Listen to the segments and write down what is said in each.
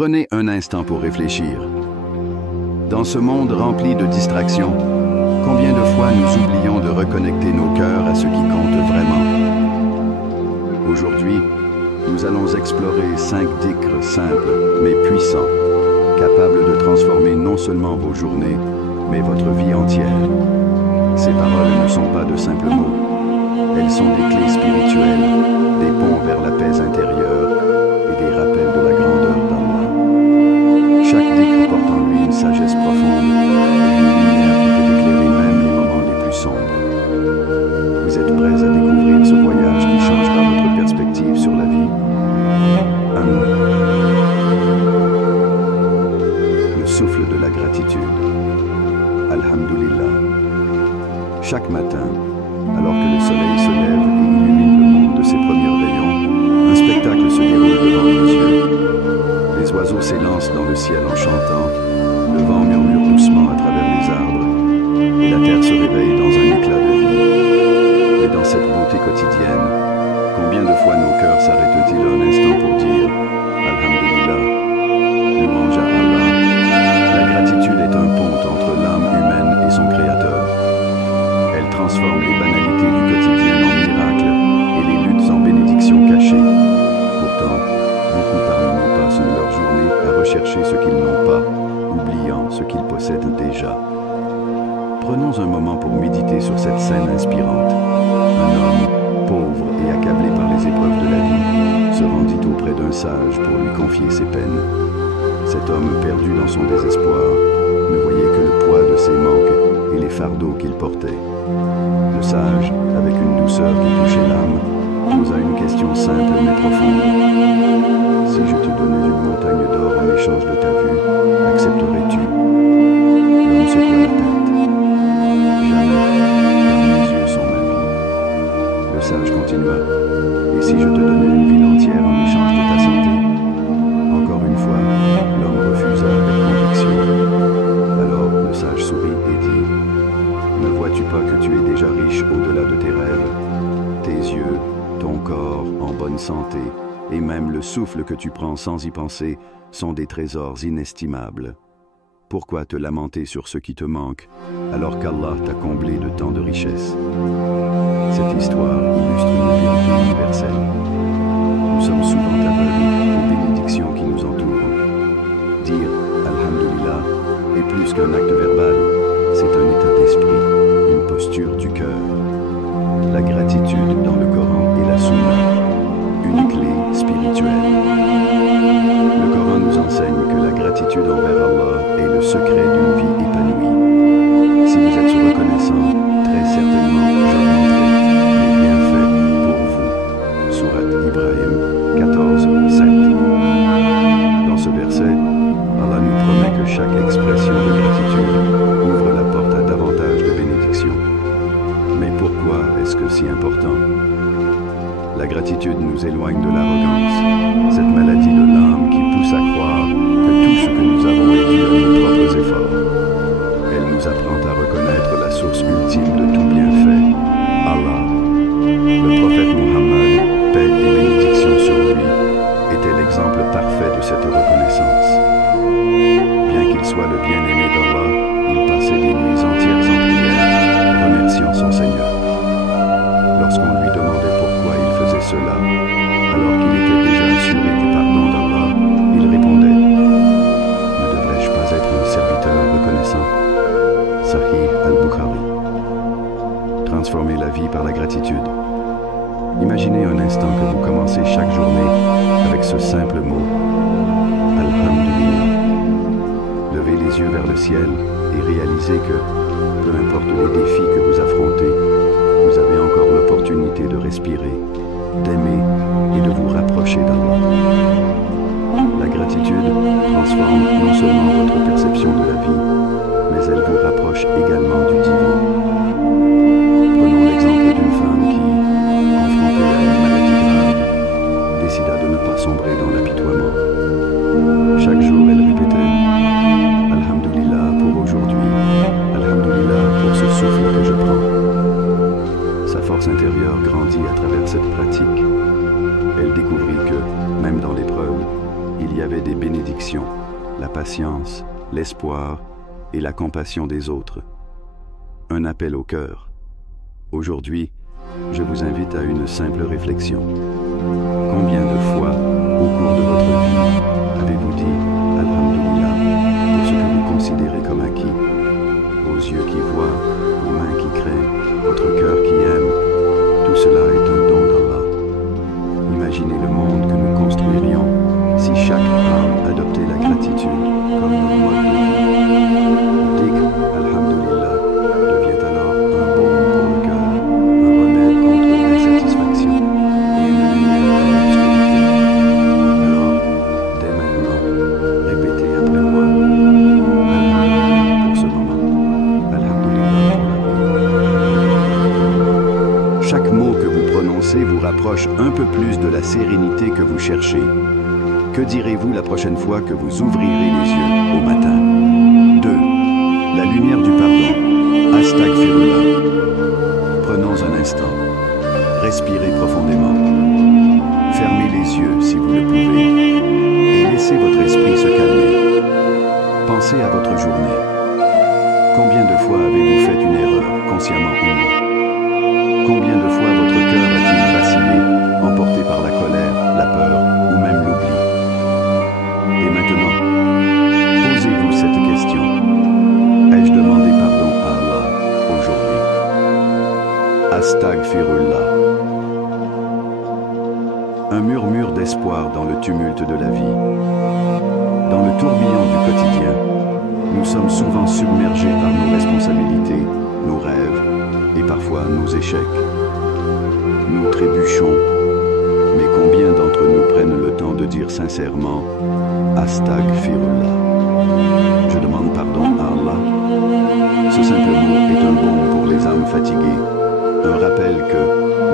Prenez un instant pour réfléchir. Dans ce monde rempli de distractions, combien de fois nous oublions de reconnecter nos cœurs à ce qui compte vraiment? Aujourd'hui, nous allons explorer 5 dhikrs simples mais puissants, capables de transformer non seulement vos journées, mais votre vie entière. Ces paroles ne sont pas de simples mots. Elles sont des clés spirituelles, des ponts vers la paix intérieure et des rappels de la grandeur d'Allah. Chaque dhikr porte en lui une sagesse profonde et une lumière qui peut éclairer même les moments les plus sombres. Vous êtes prêts à découvrir ce voyage qui changera votre perspective sur la vie? Le souffle de la gratitude. Alhamdulillah. Chaque matin, alors que le soleil se lève et illumine le monde de ses premiers rayons, un spectacle se déroule devant nos yeux. Les oiseaux s'élancent dans le ciel en chantant, le vent murmure doucement à travers les arbres, et la terre se réveille dans un éclat de vie. Mais dans cette beauté quotidienne, combien de fois nos cœurs s'arrêtent-ils un instant pour dire Alhamdulillah, louange à Allah. La gratitude est un pont entre l'âme humaine et son Créateur. Elle transforme les banalités du quotidien en miracles et les luttes en bénédictions cachées. Pourtant, beaucoup parmi nous passent leur journée à rechercher ce qu'ils n'ont pas, oubliant ce qu'ils possèdent déjà. Prenons un moment pour méditer sur cette scène inspirante. Un homme, pauvre et accablé par les épreuves de la vie, se rendit auprès d'un sage pour lui confier ses peines. Cet homme, perdu dans son désespoir, ne voyait que le poids de ses manques et les fardeaux qu'il portait. Le sage, avec une douceur qui touchait l'âme, posa une question simple mais profonde. Si je te donnais une montagne d'or en échange de ta vue, accepterais-tu? L'homme secoua la tête. Jamais, car mes yeux sont ma vie. Le sage continua. Et si je te donnais une ville entière en échange de ta santé? Encore une fois, l'homme refusa avec conviction. Alors le sage sourit et dit, ne vois-tu pas que tu es déjà riche au-delà de tes rêves? Tes yeux, ton corps en bonne santé, et même le souffle que tu prends sans y penser, sont des trésors inestimables. Pourquoi te lamenter sur ce qui te manque, alors qu'Allah t'a comblé de tant de richesses? Cette histoire illustre une vérité universelle. Nous sommes souvent aveugles aux bénédictions qui nous entourent. Dire Alhamdulillah est plus qu'un acte verbal, c'est un état d'esprit, une posture du cœur. La gratitude dans le Coran et la Sunna, une clé spirituelle. Le Coran nous enseigne que la gratitude envers Allah est le secret d'une vie épanouie. Si vous êtes reconnaissant, très certainement j'augmenterai les bienfaits pour vous. Sourate Ibrahim 14:7. Dans ce verset, Allah nous promet que chaque expression de gratitude ouvre la porte à davantage de bénédictions. Mais pourquoi est-ce que si important? La gratitude nous éloigne de l'arrogance, cette maladie de l'âme qui pousse à croire que tout ce que nous avons est dû à nos propres efforts. Elle nous apprend à reconnaître la source ultime de tout bienfait, Allah. Le prophète Muhammad, paix et bénédictions sur lui, était l'exemple parfait de cette reconnaissance. Bien qu'il soit le bien-aimé d'Allah, il passait des nuits entières en prière, remerciant son Seigneur. Lorsqu'on lui demandait pourquoi il faisait cela, alors qu'il était déjà assuré du pardon d'Allah, il répondait « Ne devrais-je pas être un serviteur reconnaissant ?» Sahih al-Bukhari. Transformer la vie par la gratitude. Imaginez un instant que vous commencez chaque journée avec ce simple mot « Alhamdulillah ». Levez les yeux vers le ciel et réalisez que, peu importe les défis que vous affrontez, vous avez encore l'opportunité de respirer, d'aimer et de vous rapprocher d'Allah. La gratitude transforme non seulement votre perception de la vie, mais elle vous rapproche également du divin. Prenons l'exemple d'une femme qui, confrontée à une maladie grave, décida de ne pas sombrer dans l'apitoiement. Chaque jour, elle répétait « Alhamdulillah pour aujourd'hui, Alhamdulillah pour ce souffle que je prends ». Sa force intérieure grandit à travers cette pratique. Elle découvrit que, même dans l'épreuve, il y avait des bénédictions bénédiction, la patience, l'espoir et la compassion des autres. Un appel au cœur. Aujourd'hui, je vous invite à une simple réflexion. Combien de fois, au cours de votre vie, avez-vous dit « Alhamdulillah » pour ce que vous considérez comme acquis? Vos yeux qui voient, vos mains qui créent, votre cœur qui aime, tout cela est un don d'Allah. Imaginez le monde que nous construirions si chaque âme adoptait la gratitude comme mode de vie. Le dhikr, Alhamdulillah, devient alors un baume pour le cœur, un remède contre l'insatisfaction et une lumière dans l'obscurité. Alors, dès maintenant, répétez après moi, Alhamdulillah pour ce moment, Alhamdulillah pour la vie. Chaque mot que vous prononcez vous rapproche un peu plus de la sérénité que vous cherchez. Que direz-vous la prochaine fois que vous ouvrirez les yeux au matin? 2. La lumière du pardon. Astaghfirullah. Prenons un instant. Respirez profondément. Fermez les yeux si vous le pouvez. Et laissez votre esprit se calmer. Pensez à votre journée. Combien de fois avez-vous fait une erreur, consciemment ou non? Combien de fois votre cœur a-t-il vacillé, emporté par la colère, la peur ou même l'oubli? Et maintenant, posez-vous cette question. Ai-je demandé pardon à Allah aujourd'hui? Astaghfirullah. Un murmure d'espoir dans le tumulte de la vie. Dans le tourbillon du quotidien, nous sommes souvent submergés par nos responsabilités, nos rêves et parfois nos échecs. Nous trébuchons. Mais combien d'entre nous prennent le temps de dire sincèrement « Astaghfirullah » ? Je demande pardon à Allah. Ce simple mot est un baume pour les âmes fatiguées, un rappel que,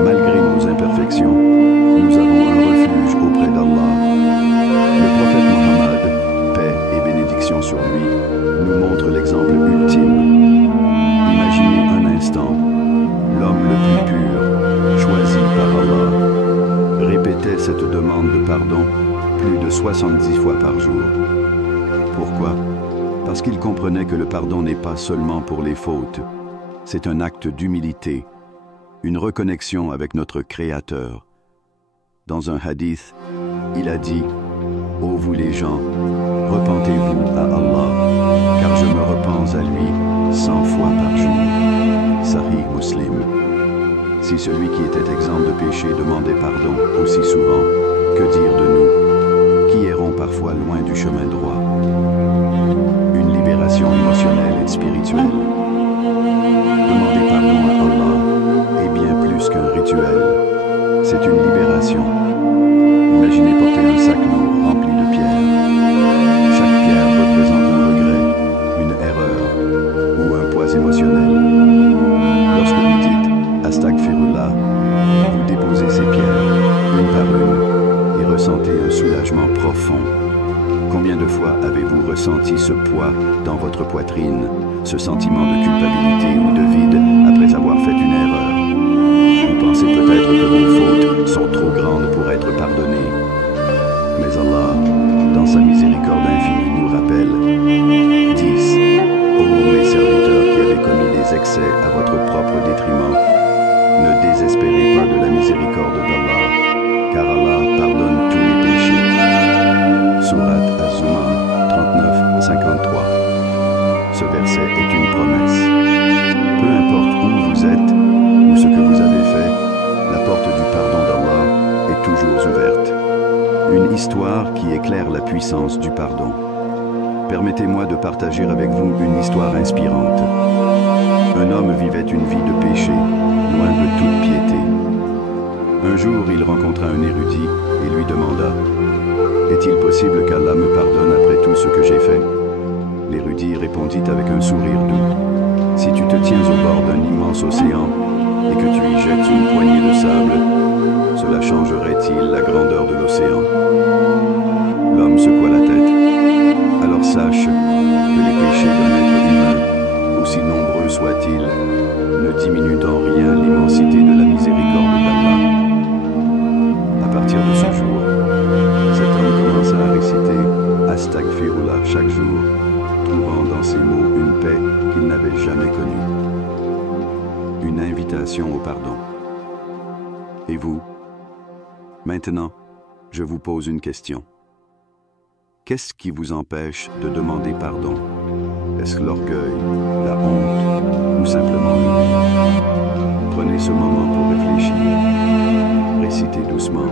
malgré nos imperfections, nous avons un refuge auprès d'Allah. Le prophète Mohammed, paix et bénédiction sur lui, nous montre l'exemple ultime. Imaginez un instant, l'homme le plus pur, choisi par Allah, répétait cette demande de pardon plus de 70 fois par jour. Pourquoi? Parce qu'il comprenait que le pardon n'est pas seulement pour les fautes, c'est un acte d'humilité, une reconnexion avec notre Créateur. Dans un hadith, il a dit « Ô vous les gens, repentez-vous à Allah, car je me repens à lui 100 fois par jour. » Sahih Muslim. Si celui qui était exempt de péché demandait pardon aussi souvent, que dire de nous, qui errons parfois loin du chemin droit? Une libération émotionnelle et spirituelle. Demander pardon à Allah est bien plus qu'un rituel. C'est une libération. Imaginez porter un sac lourd rempli de pierres. Chaque pierre représente un regret, une erreur ou un poids émotionnel. Lorsque vous dites Astaghfirullah, vous déposez ces pierres, une par une, et ressentez un soulagement profond. Combien de fois avez-vous ressenti ce poids dans votre poitrine, ce sentiment de culpabilité ou de vide après avoir fait une erreur? Vous pensez peut-être que vos fautes sont trop grandes pour être pardonnées. Mais Allah, dans sa miséricorde infinie, nous rappelle 10. Ô mes serviteurs qui avez commis des excès à votre propre détriment, ne désespérez pas de la miséricorde d'Allah, car Allah pardonne tous les péchés. Surat Az-Zumar 39-53. Ce verset est une promesse. Peu importe où vous êtes ou ce que vous avez fait, la porte du pardon d'Allah est toujours ouverte. Une histoire qui éclaire la puissance du pardon. Permettez-moi de partager avec vous une histoire inspirante. Un homme vivait une vie de péché, loin de toute piété. Un jour, il rencontra un érudit et lui demanda « Est-il possible qu'Allah me pardonne après tout ce que j'ai fait ?» L'érudit répondit avec un sourire doux « Si tu te tiens au bord d'un immense océan et que tu y jettes une poignée de sable, cela changerait-il la grandeur de l'océan ?» L'homme secoua la tête. « Alors sache que les péchés d'un être humain, aussi nombreux soient-ils, ne diminuent en rien l'immensité de la miséricorde d'Allah. » À partir de ce jour, cet homme commença à réciter « Astag Astaghfirullah chaque jour, trouvant dans ces mots une paix qu'il n'avait jamais connue. Une invitation au pardon. Et vous? Maintenant, je vous pose une question. Qu'est-ce qui vous empêche de demander pardon? Est-ce l'orgueil, la honte ou simplement l'oubli? Prenez ce moment pour réfléchir. Récitez doucement.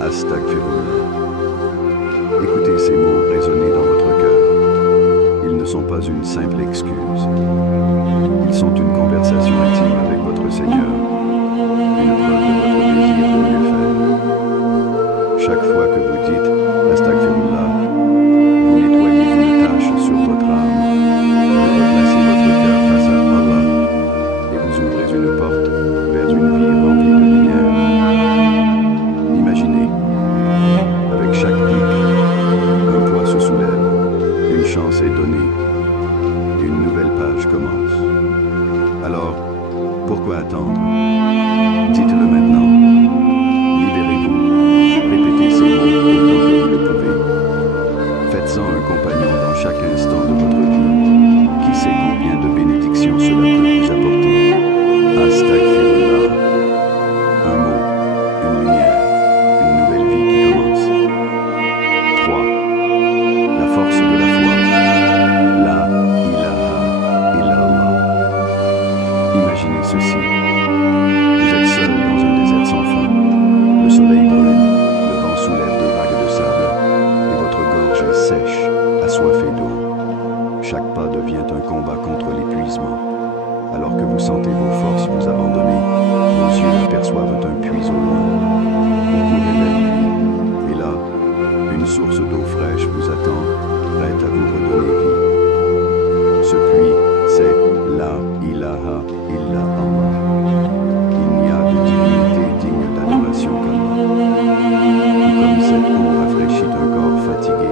Astaghfirullah. Écoutez ces mots résonner dans votre cœur. Ils ne sont pas une simple excuse. Ils sont une conversation intime avec votre Seigneur, une preuve de votre désir de mieux faire. Chaque fois que vous dites Astaghfirullah, vous nettoyez une tache sur votre âme, vous replacez votre cœur face à Allah et vous ouvrez une porte vers une vie remplie de lumière. Imaginez, avec chaque dhikr, un poids se soulève, une chance est donnée, une nouvelle page commence. Alors, pourquoi attendre? Dites-le maintenant. Libérez-vous. Répétez ces mots autant que vous le pouvez. Faites-en un compagnon dans chaque instant de votre vie. Qui sait combien de bénédictions cela peut vous apporter? Astaghfirullah. Un mot, une lumière, une nouvelle vie qui commence. 3. La force de la foi. La ilaha illallah. Imaginez ceci. Vous êtes seul dans un désert sans fin. Le soleil brûle, le vent soulève des vagues de sable, et votre gorge est sèche, assoiffée d'eau. Chaque pas devient un combat contre l'épuisement. Alors que vous sentez vos forces vous abandonner, vos yeux aperçoivent un puits au loin. Vous courez vers lui, et là, une source d'eau fraîche vous attend, prête à vous redonner vie. Ce puits, c'est la ilaha illallah. Il n'y a de divinité digne d'adoration comme Allah. Tout comme cette eau rafraîchit un corps fatigué,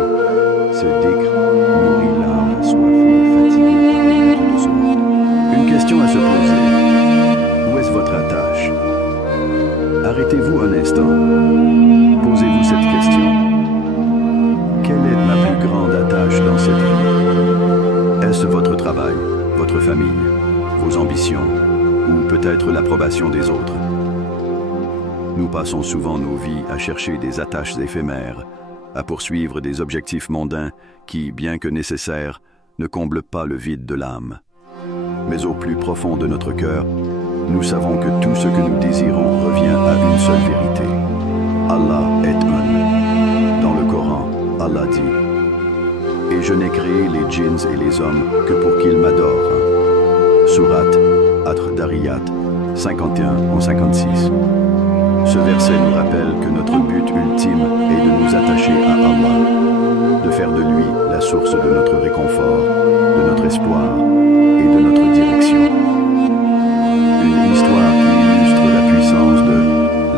ce dhikr nourrit l'âme assoiffée, fatiguée par les luttes de ce monde. Une question à se poser. Où est-ce votre attache? Arrêtez-vous un instant. Posez-vous cette question. Quelle est ma plus grande attache dans cette vie? Est-ce votre travail, votre famille, vos ambitions, ou peut-être l'approbation des autres? Nous passons souvent nos vies à chercher des attaches éphémères, à poursuivre des objectifs mondains qui, bien que nécessaires, ne comblent pas le vide de l'âme. Mais au plus profond de notre cœur, nous savons que tout ce que nous désirons revient à une seule vérité. Allah est un. Dans le Coran, Allah dit « Et je n'ai créé les djinns et les hommes que pour qu'ils m'adorent. » Surat At-Dariyat 51-56. Ce verset nous rappelle que notre but ultime est de nous attacher à Allah, de faire de lui la source de notre réconfort, de notre espoir et de notre direction. Une histoire qui illustre la puissance de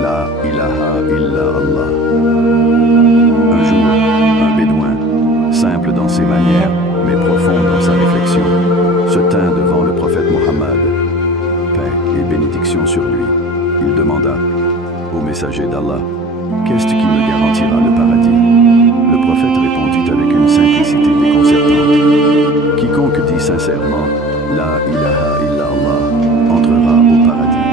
la ilaha illallah. Un jour, un bédouin, simple dans ses manières, mais profond dans sa réflexion, se tint devant le prophète Mohammed. Paix et bénédiction sur lui. Il demanda au messager d'Allah, « Qu'est-ce qui me garantira le paradis ?» Le prophète répondit avec une simplicité déconcertante, « Quiconque dit sincèrement « La ilaha illallah » entrera au paradis. »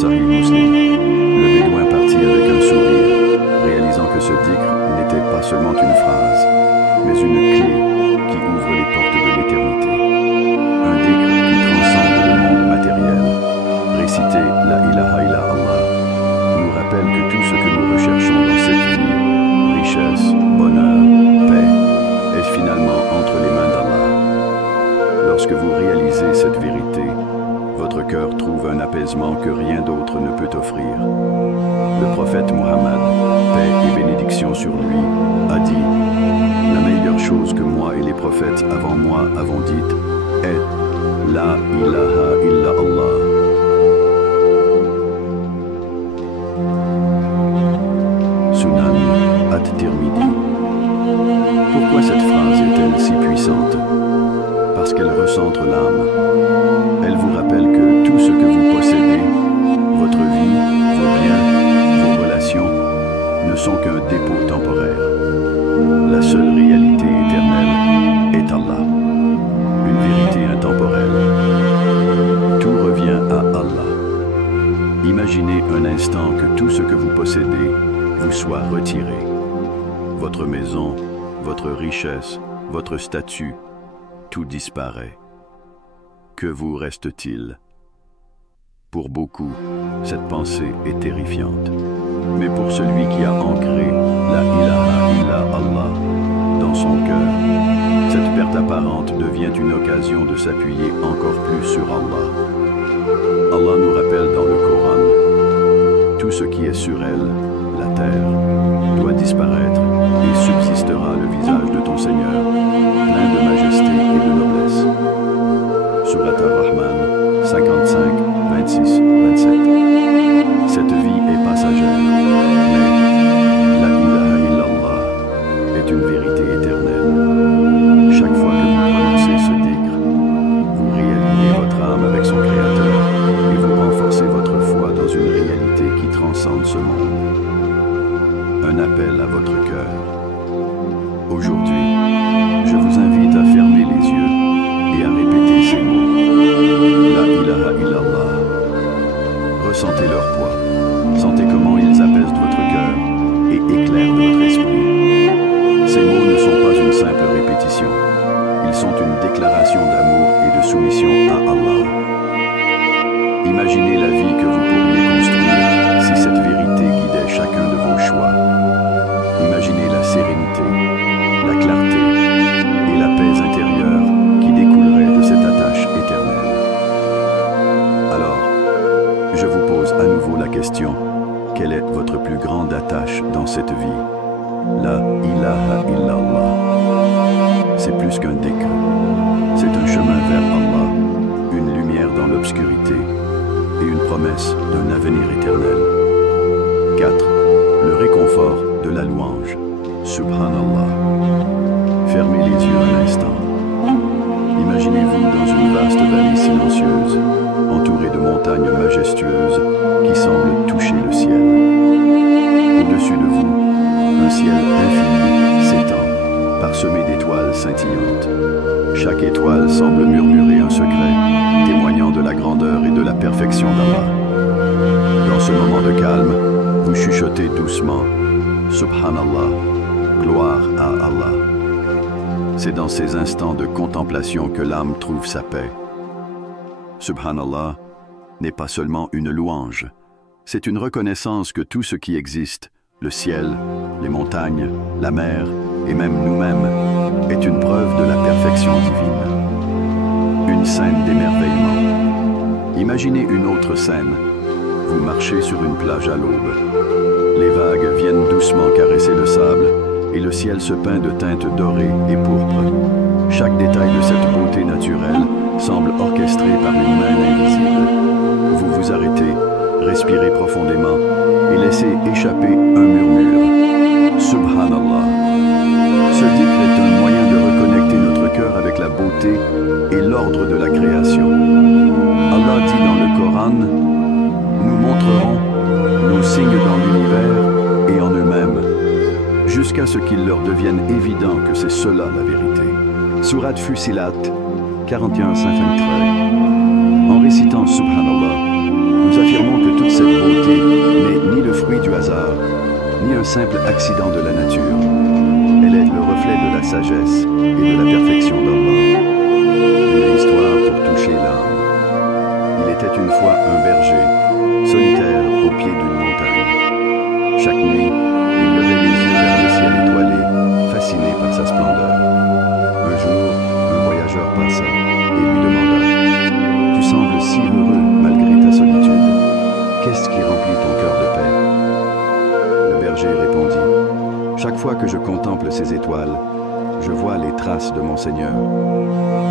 Sahih Muslim. Le bédouin partit avec un sourire, réalisant que ce dhikr n'était pas seulement une phrase, mais une clé qui ouvre les portes de l'éternité. Un dhikr qui transcende le monde matériel. Réciter la ilaha illallah nous rappelle que tout ce que nous recherchons dans cette vie, richesse, bonheur, paix, est finalement entre les mains d'Allah. Lorsque vous réalisez cette vérité, votre cœur trouve un apaisement que rien d'autre ne peut offrir. Le prophète Muhammad, paix et bénédiction sur lui, a dit « La meilleure chose que moi et les prophètes avant moi avons dite est La ilaha illallah. » Sunan At-Tirmidhi. Pourquoi cette phrase est-elle si puissante? Parce qu'elle recentre l'âme. Elle vous rappelle que tout ce que vous possédez, votre vie, vos biens, vos relations, ne sont qu'un dépôt temporaire. La seule réalité éternelle est Allah, une vérité intemporelle. Tout revient à Allah. Imaginez un instant que tout ce que vous possédez vous soit retiré. Votre maison, votre richesse, votre statut, tout disparaît. Que vous reste-t-il? Pour beaucoup, cette pensée est terrifiante. Mais pour celui qui a ancré la ilaha illa Allah dans son cœur, cette perte apparente devient une occasion de s'appuyer encore plus sur Allah. Allah nous rappelle dans le Coran: tout ce qui est sur elle, la terre, doit disparaître et subsistera le visage de ton Seigneur, plein de majesté et de noblesse. Surat Ar-Rahman 55, 26, 27. Cette vie est passagère, mais la ilaha illallah est une vérité éternelle. Chaque fois que vous prononcez ce dhikr, vous réalignez votre âme avec son Créateur et vous renforcez votre foi dans une réalité qui transcende ce monde. Un appel à votre cœur. Aujourd'hui, je vous invite à fermer les yeux et à répéter ces mots. La ilaha illallah. Ressentez leur poids. Sentez comment ils apaisent votre cœur et éclairent votre esprit. Ces mots ne sont pas une simple répétition. Ils sont une déclaration d'amour et de soumission à Allah. Imaginez la vie que vous pourriez construire si cette vérité guidait chacun de vos choix. Imaginez la sérénité, la clarté et la paix intérieure qui découleraient de cette attache éternelle. Alors, je vous pose à nouveau la question: quelle est votre plus grande attache dans cette vie? La ilaha illallah. C'est plus qu'un dhikr. C'est un chemin vers Allah, une lumière dans l'obscurité et une promesse d'un avenir éternel. 4. Le réconfort de la louange. Subhanallah. Fermez les yeux un instant. Imaginez-vous dans une vaste vallée silencieuse, entourée de montagnes majestueuses qui semblent toucher le ciel. Au-dessus de vous, un ciel infini s'étend, parsemé d'étoiles scintillantes. Chaque étoile semble murmurer un secret, témoignant de la grandeur et de la perfection d'Allah. Dans ce moment de calme, vous chuchotez doucement: Subhanallah, gloire à Allah. C'est dans ces instants de contemplation que l'âme trouve sa paix. Subhanallah n'est pas seulement une louange, c'est une reconnaissance que tout ce qui existe, le ciel, les montagnes, la mer et même nous-mêmes, est une preuve de la perfection divine. Une scène d'émerveillement. Imaginez une autre scène. Vous marchez sur une plage à l'aube. Les vagues viennent doucement caresser le sable et le ciel se peint de teintes dorées et pourpres. Chaque détail de cette beauté naturelle semble orchestré par une main invisible. Vous vous arrêtez, respirez profondément et laissez échapper un murmure. Subhanallah. Ce dhikr est un moyen de reconnecter notre cœur avec la beauté et l'ordre de la création. Allah dit dans le Coran: nous montrerons nos signes dans l'univers et en eux-mêmes, jusqu'à ce qu'il leur devienne évident que c'est cela la vérité. Surat Fussilat 41-53. En récitant Subhanallah, nous affirmons que toute cette beauté n'est ni le fruit du hasard, ni un simple accident de la nature. Elle est le reflet de la sagesse et de la perfection d'Allah. Une histoire pour toucher l'âme. Il était une fois un berger, solitaire au pied d'une montagne. Chaque nuit, il levait les yeux vers le ciel étoilé, fasciné par sa splendeur. Un jour, un voyageur passa et lui demanda: tu sembles si heureux malgré ta solitude. Qu'est-ce qui remplit ton cœur de paix? Le berger répondit: chaque fois que je contemple ces étoiles, je vois les traces de mon Seigneur.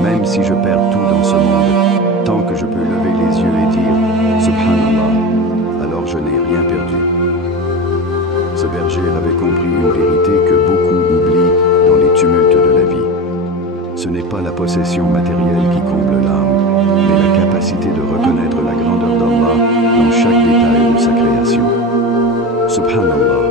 Même si je perds tout dans ce monde, tant que je peux lever les yeux et dire Subhanallah, alors je n'ai rien perdu. Ce berger avait compris une vérité que beaucoup oublient dans les tumultes de la vie. Ce n'est pas la possession matérielle qui comble l'âme, mais la capacité de reconnaître la grandeur d'Allah dans chaque détail de sa création. Subhanallah.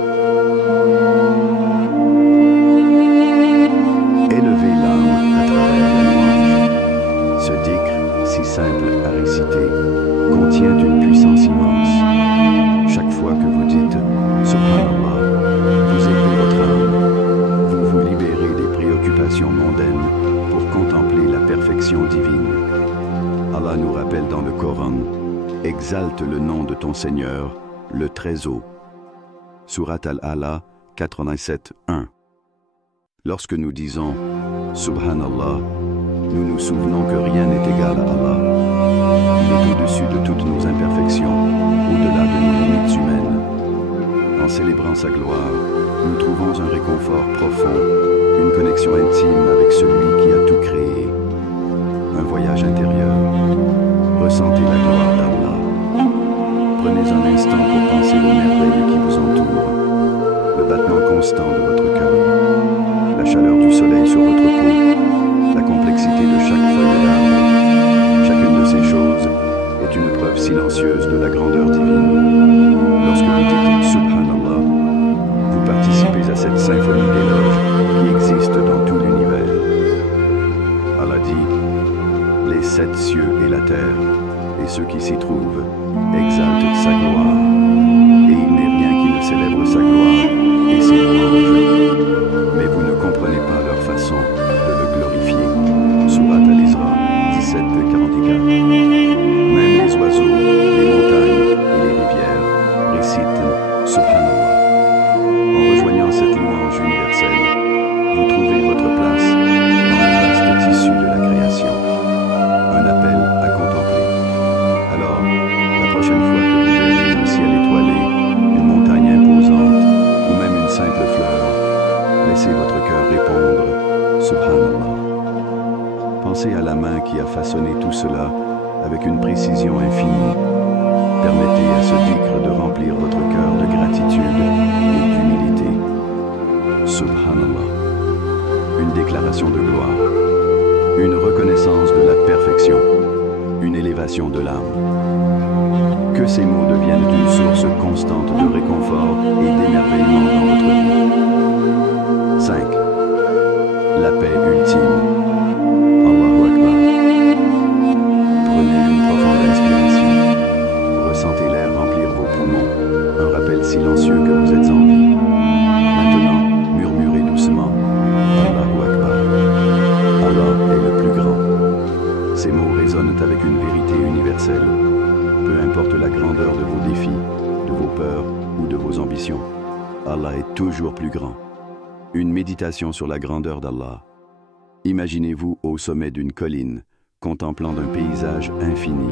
conditions mondaines pour contempler la perfection divine. Allah nous rappelle dans le Coran: exalte le nom de ton Seigneur, le Très-Haut. Surat Al-Ala 87:1. Lorsque nous disons Subhanallah, nous nous souvenons que rien n'est égal à Allah. Il est au-dessus de toutes nos imperfections, au-delà de nos limites humaines. En célébrant sa gloire, nous trouvons un réconfort profond, une connexion intime avec celui qui a tout créé. Un voyage intérieur. Ressentez la gloire d'Allah. Prenez un instant pour penser aux merveilles qui vous entourent. Le battement constant de votre cœur, la chaleur du soleil sur votre peau, la complexité de chaque feuille d'arbre. Chacune de ces choses est une preuve silencieuse de la grandeur divine. Lorsque vous dites Subhanallah, vous participez à cette symphonie d'éloges qui existe dans tout l'univers. Allah dit: les 7 cieux et la terre, et ceux qui s'y trouvent, exaltent sa gloire. Et il n'est rien qui ne célèbre sa gloire et ses louanges. Mais vous ne comprenez pas leur façon de le glorifier. Surat Al-Isra 17:44. Même les oiseaux, les montagnes et les rivières récitent Subhanallah. En rejoignant cette louange universelle, vous trouvez votre place dans le vaste tissu de la création. Un appel à contempler. Alors, la prochaine fois que vous verrez un ciel étoilé, une montagne imposante ou même une simple fleur, laissez votre cœur répondre Subhanallah. Pensez à la main qui a façonné tout cela avec une précision infinie. Permettez à ce dhikr de remplir votre cœur de gratitude et d'humilité. Subhanallah. Une déclaration de gloire. Une reconnaissance de la perfection. Une élévation de l'âme. Que ces mots deviennent une source constante de réconfort et d'émerveillement dans votre vie. 5. La paix ultime. Allahu Akbar. Prenez une profonde inspiration. Ressentez l'air remplir vos poumons. Un rappel silencieux que vous êtes en vie. Maintenant, murmurez doucement Allahu Akbar. Allah est le plus grand. Ces mots résonnent avec une vérité universelle. Peu importe la grandeur de vos défis, de vos peurs ou de vos ambitions, Allah est toujours plus grand. Une méditation sur la grandeur d'Allah. Imaginez-vous au sommet d'une colline, contemplant un paysage infini.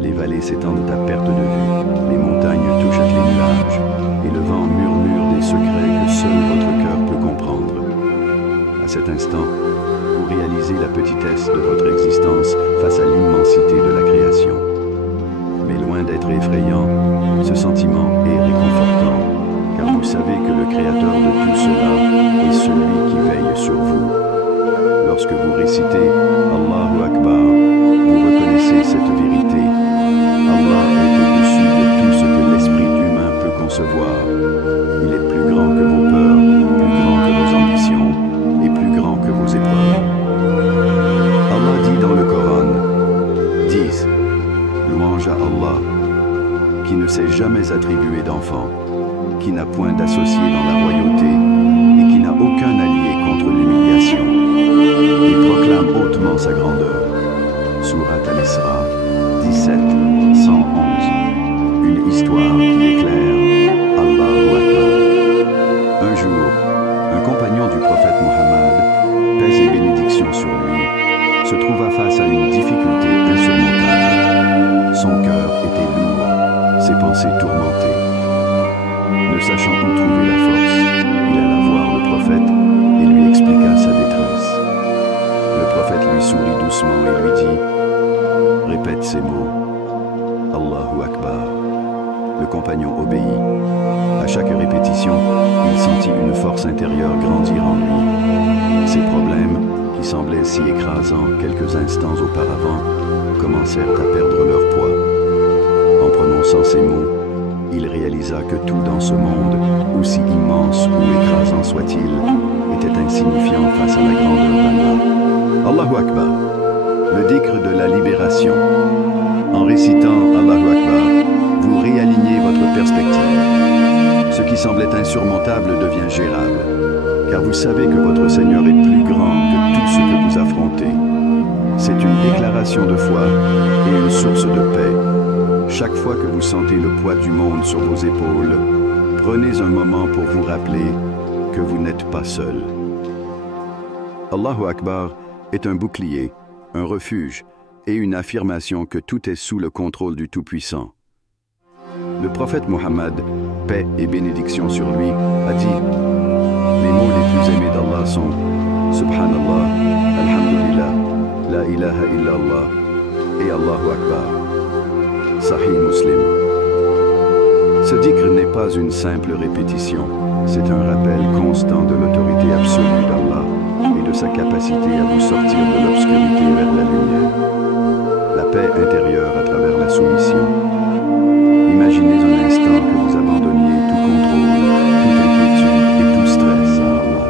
Les vallées s'étendent à perte de vue, les montagnes touchent les nuages, et le vent murmure des secrets que seul votre cœur peut comprendre. À cet instant, vous réalisez la petitesse de votre existence face à l'immensité de la création. Mais loin d'être effrayant, ce sentiment est réconfortant, car vous savez que le Créateur de tout cela est celui qui veille sur vous. Lorsque vous récitez Allahu Akbar, vous reconnaissez cette vérité. Allah est au-dessus de tout ce que l'esprit humain peut concevoir. Il est plus grand que vos peurs, plus grand que vos ambitions et plus grand que vos épreuves. Allah dit dans le Coran: dis, louange à Allah, qui ne s'est jamais attribué d'enfant, qui n'a point d'associé dans la royauté et qui n'a aucun allié contre l'humiliation, et proclame hautement sa grandeur. Surat Al-Isra 17:111. Une histoire qui éclaire Allahu Akbar. Un jour, un compagnon du prophète Mohammed, paix et bénédiction sur lui, se trouva face à une difficulté insurmontable. Son cœur était lourd, ses pensées tourmentées. Ne sachant où trouver la force, il alla voir le prophète et lui expliqua sa détresse. Le prophète lui sourit doucement et lui dit: répète ces mots. Allahu Akbar. Le compagnon obéit. À chaque répétition, il sentit une force intérieure grandir en lui. Ses problèmes, qui semblaient si écrasants quelques instants auparavant, commencèrent à perdre leur poids. En prononçant ces mots, il réalisa que tout dans ce monde, aussi immense ou écrasant soit-il, était insignifiant face à la grandeur d'Allah. Allahu Akbar, le dhikr de la libération. En récitant Allahu Akbar, vous réalignez votre perspective. Ce qui semblait insurmontable devient gérable, car vous savez que votre Seigneur est plus grand que tout ce que vous affrontez. C'est une déclaration de foi et une source de paix. Chaque fois que vous sentez le poids du monde sur vos épaules, prenez un moment pour vous rappeler que vous n'êtes pas seul. Allahu Akbar est un bouclier, un refuge et une affirmation que tout est sous le contrôle du Tout-Puissant. Le prophète Muhammad, paix et bénédiction sur lui, a dit: les mots les plus aimés d'Allah sont Subhanallah, Alhamdulillah, La ilaha illallah et Allahu Akbar. Sahih Muslim. Ce dhikr n'est pas une simple répétition, c'est un rappel constant de l'autorité absolue d'Allah et de sa capacité à vous sortir de l'obscurité vers la lumière. La paix intérieure à travers la soumission. Imaginez un instant que vous abandonniez tout contrôle, toute inquiétude et tout stress à Allah.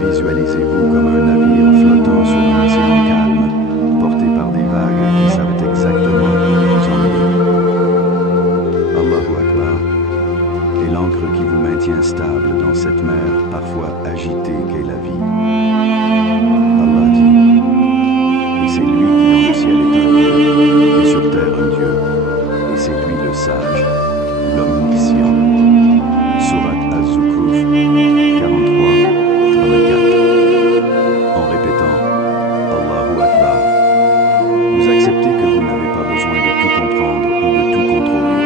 Visualisez-vous comme un navire flottant sur un océan calme, porté par des vagues qui savent exactement où vous emmener. Allahu Akbar est l'encre qui vous maintient stable dans cette mer parfois agitée qu'est la vie. Allah dit: et c'est lui qui dans le ciel est un Dieu, et sur terre un Dieu, et c'est lui le sage, l'omniscient. Surat Az-Zukhruf 43-84. En répétant Allahu Akbar, vous acceptez que vous n'avez pas besoin de tout comprendre ou de tout contrôler.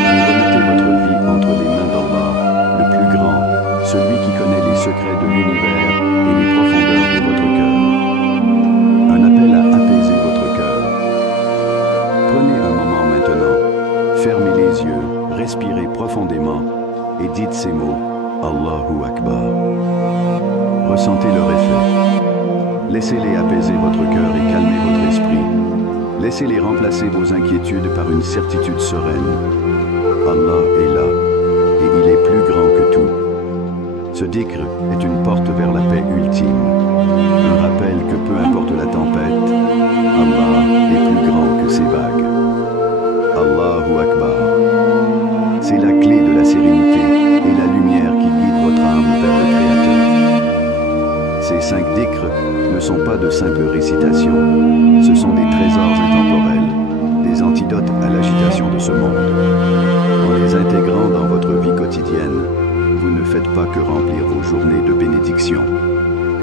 Vous remettez votre vie entre les mains d'Allah, le plus grand, celui qui connaît les secrets de l'univers et les profondeurs de votre cœur. Un appel à apaiser votre cœur. Prenez un moment maintenant, fermez les yeux, respirez profondément et dites ces mots: Allahu Akbar. Ressentez leur effet. Laissez-les apaiser votre cœur et calmer votre esprit. Laissez-les remplacer vos inquiétudes par une certitude sereine. Allah est là et il est plus grand que tout. Ce dhikr est une porte vers la paix ultime. Un rappel que peu importe la tempête, Allah est plus grand que ces vagues. Allahu Akbar. C'est la clé de la sérénité et la lumière qui guide votre âme vers le Créateur. Ces 5 dhikrs ne sont pas de simples récitations, ce sont des trésors intemporels, des antidotes à l'agitation de ce monde. En les intégrant dans votre vie quotidienne, vous ne faites pas que remplir vos journées de bénédiction.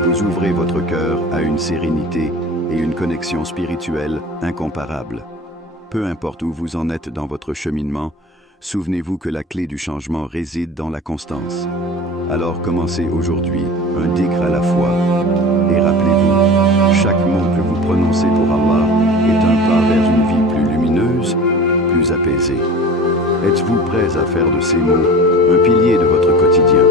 Vous ouvrez votre cœur à une sérénité et une connexion spirituelle incomparables. Peu importe où vous en êtes dans votre cheminement, souvenez-vous que la clé du changement réside dans la constance. Alors commencez aujourd'hui un dhikr à la fois et rappelez-vous, chaque mot que vous prononcez pour Allah est un pas vers une vie plus lumineuse, plus apaisée. Êtes-vous prêts à faire de ces mots un pilier de votre quotidien?